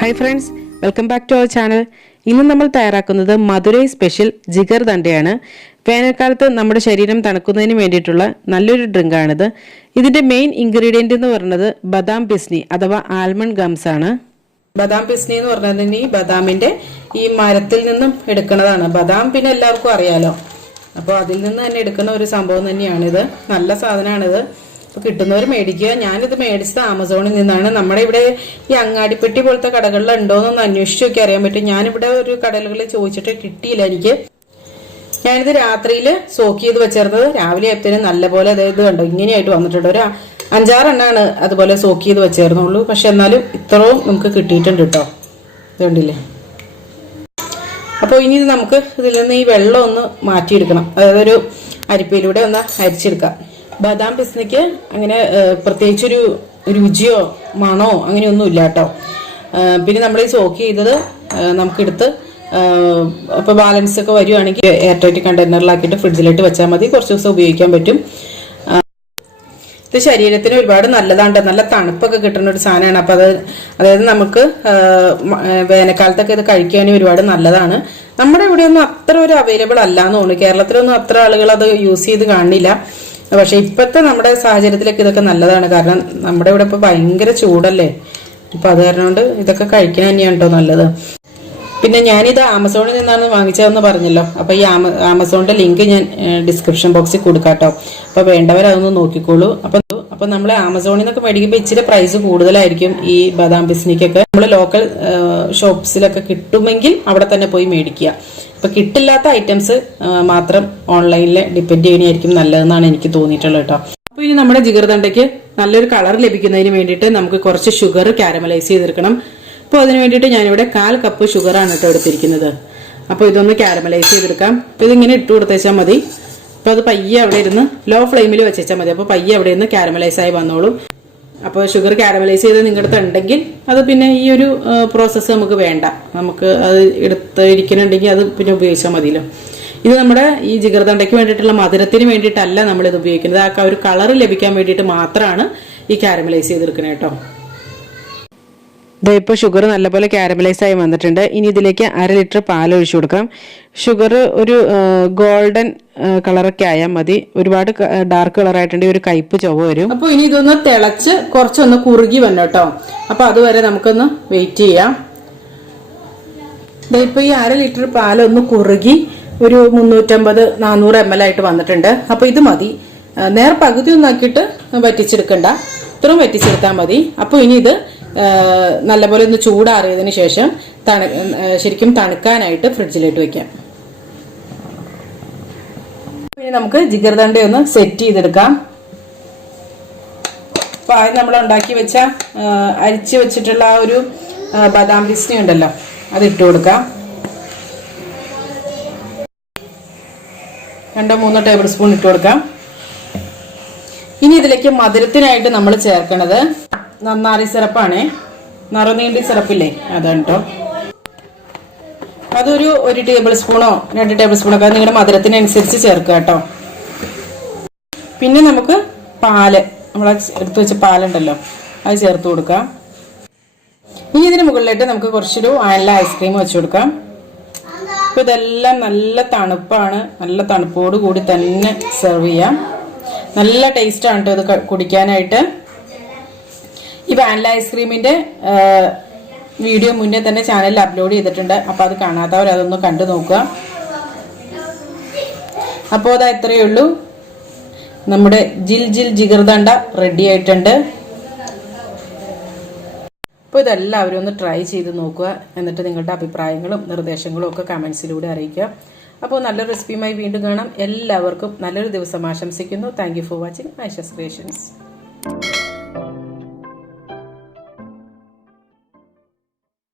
Hi friends, welcome back to our channel. ഇന്ന് നമ്മൾ തയ്യാറാക്കുന്നത് മധുരൈ സ്പെഷ്യൽ ജിഗർദണ്ടയാണ്. വേനൽക്കാലത്ത് നമ്മുടെ ശരീരം തണുക്കുന്നതിന് വേണ്ടിയിട്ടുള്ള നല്ലൊരു ഡ്രിങ്ക് ആണിത്. ഇതിന്റെ മെയിൻ ഇൻഗ്രീഡിയന്റ് എന്ന് പറയുന്നത് ബദാം പിസ്നി അഥവാ ആൽമണ്ട് ഗംസ് ആണ്. ബദാം പിസ്നി എന്ന് പറഞ്ഞാൽ ഈ ബദാമിന്റെ ഈ മരത്തിൽ നിന്നും എടുക്കുന്നതാണ്. ബദാം പിന്നെ എല്ലാവർക്കും അറിയാലോ. അപ്പോൾ അതിൽ നിന്ന് തന്നെ എടുക്കുന്ന ഒരു സംഭവം തന്നെയാണിത്. നല്ല സാധനമാണിത്. അപ്പോൾ കിട്ടുന്നവർ മേടിക്കുക. ഞാനിത് മേടിച്ചത് ആമസോണിൽ നിന്നാണ്. നമ്മുടെ ഇവിടെ ഈ അങ്ങാടിപ്പെട്ടി പോലത്തെ കടകളിൽ ഉണ്ടോയെന്നൊന്ന് അന്വേഷിച്ച് നോക്കി അറിയാൻ പറ്റും. ഞാനിവിടെ ഒരു കടകളിൽ ചോദിച്ചിട്ട് കിട്ടിയില്ല എനിക്ക്. ഞാനിത് രാത്രിയിൽ സോക്ക് ചെയ്ത് വെച്ചിരുന്നത് രാവിലെ ആയപ്പോഴത്തേനും നല്ലപോലെ അതായത് കണ്ടോ ഇങ്ങനെയായിട്ട് വന്നിട്ടുണ്ട്. ഒരു 5-6 എണ്ണമാണ് അതുപോലെ സോക്ക് ചെയ്ത് വെച്ചേർന്നുള്ളൂ. പക്ഷെ എന്നാലും ഇത്രയും നമുക്ക് കിട്ടിയിട്ടുണ്ട് കേട്ടോ. ഇതുകൊണ്ടില്ലേ. അപ്പോൾ ഇനി നമുക്ക് ഇതിൽ നിന്ന് ഈ വെള്ളം ഒന്ന് മാറ്റിയെടുക്കണം. അതായത് ഒരു അരിപ്പയിലൂടെ ഒന്ന് അരിച്ചെടുക്കാം. ബദാം പിസ്നിക്ക് അങ്ങനെ പ്രത്യേകിച്ചൊരു രുചിയോ മണോ അങ്ങനെയൊന്നും ഇല്ല കേട്ടോ. പിന്നെ നമ്മൾ ഈ സോക്ക് ചെയ്തത് നമുക്കെടുത്ത് ഇപ്പോൾ ബാലൻസ് ഒക്കെ വരുവാണെങ്കിൽ എയർ ടൈറ്റ് കണ്ടെയ്നറിലാക്കിയിട്ട് ഫ്രിഡ്ജിലിട്ട് വെച്ചാൽ മതി. കുറച്ച് ദിവസം ഉപയോഗിക്കാൻ പറ്റും. ഇത് ശരീരത്തിന് ഒരുപാട് നല്ലതാണ്. നല്ല തണുപ്പൊക്കെ കിട്ടുന്ന ഒരു സാധനമാണ്. അപ്പോൾ അതായത് നമുക്ക് വേനൽക്കാലത്തൊക്കെ ഇത് കഴിക്കുകയാണെങ്കിൽ ഒരുപാട് നല്ലതാണ്. നമ്മുടെ ഇവിടെയൊന്നും അത്ര ഒരു അവൈലബിൾ അല്ല എന്ന് തോന്നുന്നു. കേരളത്തിലൊന്നും അത്ര ആളുകൾ അത് യൂസ് ചെയ്ത് കാണില്ല. പക്ഷെ ഇപ്പോഴത്തെ നമ്മുടെ സാഹചര്യത്തിലൊക്കെ ഇതൊക്കെ നല്ലതാണ്. കാരണം നമ്മുടെ ഇവിടെ ഇപ്പോൾ ഭയങ്കര ചൂടല്ലേ. അപ്പം അത് കാരണം കൊണ്ട് ഇതൊക്കെ കഴിക്കാൻ തന്നെയാണ് കേട്ടോ നല്ലത്. പിന്നെ ഞാനിത് ആമസോണിൽ നിന്നാണ് വാങ്ങിച്ചതെന്ന് പറഞ്ഞല്ലോ. അപ്പോൾ ഈ ആമസോണിന്റെ ലിങ്ക് ഞാൻ ഡിസ്ക്രിപ്ഷൻ ബോക്സിൽ കൊടുക്കാം കേട്ടോ. അപ്പോൾ വേണ്ടവരതൊന്ന് നോക്കിക്കോളൂ. അപ്പം നമ്മൾ ആമസോണിൽ നിന്നൊക്കെ മേടിക്കുമ്പോൾ ഇച്ചിരി പ്രൈസ് കൂടുതലായിരിക്കും ഈ ബദാം പിസ്നിക്കൊക്കെ. നമ്മൾ ലോക്കൽ ഷോപ്സിലൊക്കെ കിട്ടുമെങ്കിൽ അവിടെ തന്നെ പോയി മേടിക്കുക. അപ്പൊ കിട്ടില്ലാത്ത ഐറ്റംസ് മാത്രം ഓൺലൈനിൽ ഡിപ്പെൻഡ് ചെയ്യണമായിരിക്കും നല്ലതെന്നാണ് എനിക്ക് തോന്നിയിട്ടുള്ളത് കേട്ടോ. അപ്പൊ ഇനി നമ്മുടെ ജിഗർദണ്ടയ്ക്ക് നല്ലൊരു കളർ ലഭിക്കുന്നതിന് വേണ്ടിയിട്ട് നമുക്ക് കുറച്ച് ഷുഗർ കാരമലൈസ് ചെയ്തെടുക്കണം. അപ്പോൾ അതിന് വേണ്ടിയിട്ട് ഞാനിവിടെ 1/4 കപ്പ് ഷുഗറാണ് കേട്ടോ എടുത്തിരിക്കുന്നത്. അപ്പോൾ ഇതൊന്ന് കാരമലൈസ് ചെയ്തെടുക്കാം. അപ്പോൾ ഇതിങ്ങനെ ഇട്ട് കൊടുത്തേച്ചാൽ മതി. അപ്പോൾ അത് പയ്യെ അവിടെ ഇരുന്ന് ലോ ഫ്ലെയിമിൽ വെച്ചാൽ മതി. അപ്പോൾ പയ്യെ അവിടെ ഇരുന്ന് കാരമലൈസ് ആയി വന്നോളൂ. അപ്പോൾ ഷുഗർ കാരമലൈസ് ചെയ്ത് നിങ്ങളുടെ അടുത്ത് ഉണ്ടെങ്കിൽ അത് പിന്നെ ഈ ഒരു പ്രോസസ്സ് നമുക്ക് വേണ്ട. നമുക്ക് അത് എടുത്തിരിക്കുന്നുണ്ടെങ്കിൽ അത് പിന്നെ ഉപയോഗിച്ചാൽ മതിയല്ലോ. ഇത് നമ്മുടെ ഈ ജിഗർദണ്ടയ്ക്ക് വേണ്ടിയിട്ടുള്ള മധുരത്തിന് വേണ്ടിയിട്ടല്ല നമ്മളിത് ഉപയോഗിക്കുന്നത്. ആ ഒരു കളർ ലഭിക്കാൻ വേണ്ടിയിട്ട് മാത്രമാണ് ഈ കാരമലൈസ് ചെയ്തെടുക്കുന്നത് കേട്ടോ. ഇപ്പോൾ ഷുഗർ നല്ലപോലെ കാരമലൈസ് ആയി വന്നിട്ടുണ്ട്. ഇനി ഇതിലേക്ക് 1/2 ലിറ്റർ പാൽ ഒഴിച്ചു കൊടുക്കാം. ഷുഗർ ഒരു ഗോൾഡൻ കളറൊക്കെ ആയാൽ മതി. ഒരുപാട് ഡാർക്ക് കളർ ആയിട്ടുണ്ടെങ്കിൽ ഒരു കയ്പ് ചുവ വരും. അപ്പോൾ ഇനി ഇതൊന്ന് തിളച്ച് കുറച്ചൊന്ന് കുറുകി വന്നു കേട്ടോ. അപ്പോൾ അതുവരെ നമുക്കൊന്ന് വെയിറ്റ് ചെയ്യാം. ഇപ്പോൾ ഈ 1/2 ലിറ്റർ പാലൊന്ന് കുറുകി ഒരു 350-400 ml ആയിട്ട് വന്നിട്ടുണ്ട്. അപ്പോൾ ഇത് മതി. നേർ പകുതി ഒന്നാക്കിയിട്ട് വറ്റിച്ചെടുക്കണ്ട, ഇത്രയും വറ്റിച്ചെടുത്താൽ മതി. അപ്പോൾ ഇനി ഇത് നല്ലപോലെ ഒന്ന് ചൂടാറിയതിന് ശേഷം ശരിക്കും തണുക്കാനായിട്ട് ഫ്രിഡ്ജിലിട്ട് വെക്കാം. ഇനി നമുക്ക് ജിഗർദണ്ട ഒന്ന് സെറ്റ് ചെയ്തെടുക്കാം. അപ്പൊ ആദ്യം നമ്മൾ ഉണ്ടാക്കി വെച്ച അരിച്ചു വെച്ചിട്ടുള്ള ആ ഒരു ബദാം പിസ്നി ഉണ്ടല്ലോ, അത് ഇട്ട് കൊടുക്കാം. 2-3 ടേബിൾ സ്പൂൺ ഇട്ട് കൊടുക്കാം. ഇനി ഇതിലേക്ക് മധുരത്തിനായിട്ട് നമ്മൾ ചേർക്കണത് നന്നാരി സിറപ്പാണ്. നറുനീണ്ടി സിറപ്പില്ലേ, അതാണ് കേട്ടോ. അതൊരു 1 ടേബിൾ സ്പൂണോ 2 ടേബിൾ സ്പൂണോ ഒക്കെ നിങ്ങളുടെ മധുരത്തിനനുസരിച്ച് ചേർക്കുക കേട്ടോ. പിന്നെ നമുക്ക് പാല്, നമ്മൾ എടുത്തു വെച്ച പാലുണ്ടല്ലോ, അത് ചേർത്ത് കൊടുക്കാം. ഇനി ഇതിന് മുകളിലായിട്ട് നമുക്ക് കുറച്ചൊരു നല്ല ഐസ്ക്രീം വെച്ച് കൊടുക്കാം. അപ്പോൾ ഇതെല്ലാം നല്ല തണുപ്പാണ്. നല്ല തണുപ്പോട് കൂടി തന്നെ സെർവ് ചെയ്യാം. നല്ല ടേസ്റ്റാണ് കേട്ടോ ഇത് കുടിക്കാനായിട്ട്. ഈ വാനില ഐസ്ക്രീമിന്റെ വീഡിയോ മുന്നേ തന്നെ ചാനലിൽ അപ്ലോഡ് ചെയ്തിട്ടുണ്ട്. അപ്പോൾ അത് കാണാത്തവർ അതൊന്ന് കണ്ടു നോക്കുക. അപ്പോൾ അത് ഇത്രയേ ഉള്ളൂ. നമ്മുടെ ജിൽ ജിഗർദണ്ട റെഡി ആയിട്ടുണ്ട്. അപ്പോൾ ഇതെല്ലാവരും ഒന്ന് ട്രൈ ചെയ്ത് നോക്കുക. എന്നിട്ട് നിങ്ങളുടെ അഭിപ്രായങ്ങളും നിർദ്ദേശങ്ങളും ഒക്കെ കമൻസിലൂടെ അറിയിക്കുക. അപ്പോൾ നല്ലൊരു റെസിപ്പിയുമായി വീണ്ടും കാണാം. എല്ലാവർക്കും നല്ലൊരു ദിവസം ആശംസിക്കുന്നു. Thank you for watching Aisha's creations.